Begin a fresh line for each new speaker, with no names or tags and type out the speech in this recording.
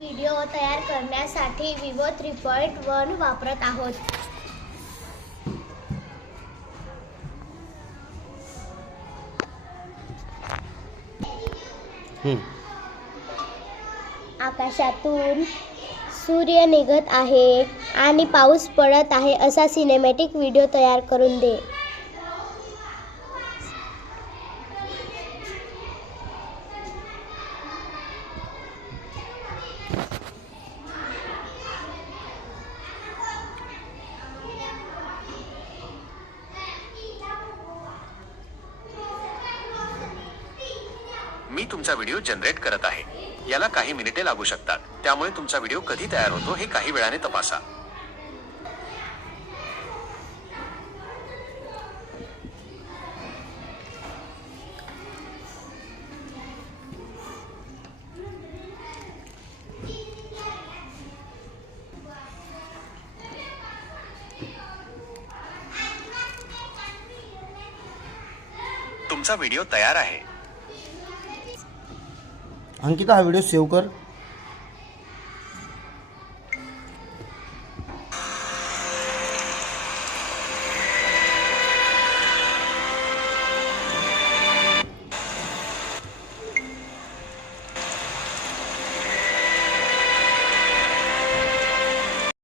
Video तयार करण्यासाठी Vivo three point one वापरत आहोत. आकाशातून सूर्य निघत आहे आणि पाऊस पडत आहे असा सिनेमॅटिक व्हिडिओ तयार करून दे
मी तुमचा व्हिडिओ जनरेट करत आहे. याला काही मिनिटे लागू शकतात. त्यामुळे तुमचा व्हिडिओ कधी तयार होतो हे काही वेळाने तपासा. तुमचा व्हिडिओ तयार आहे.
अंकिता हा व्हिडिओ सेव्ह कर.